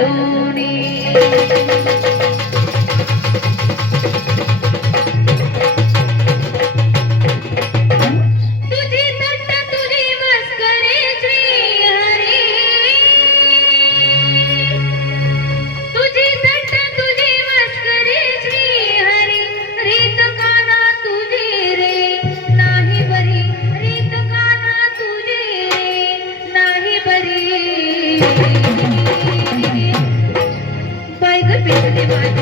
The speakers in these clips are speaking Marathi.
তরুণী Thank you.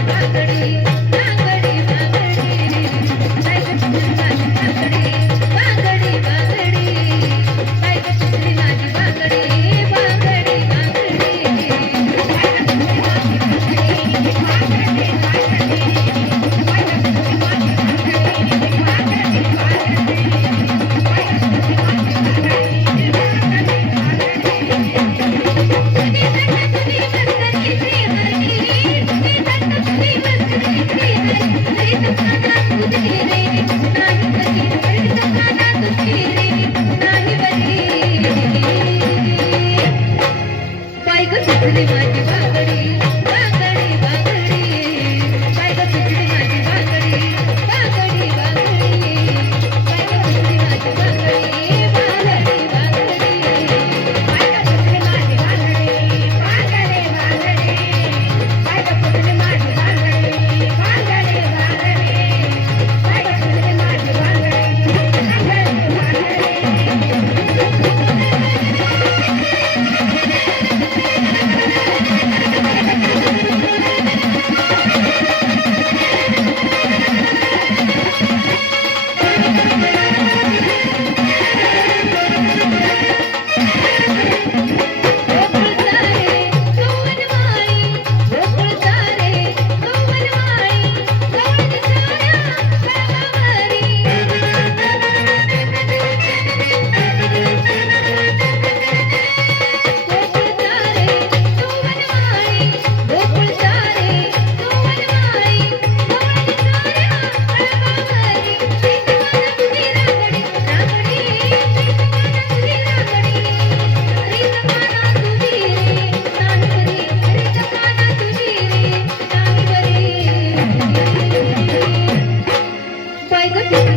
बाई ग माझी बागडी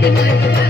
Thank you.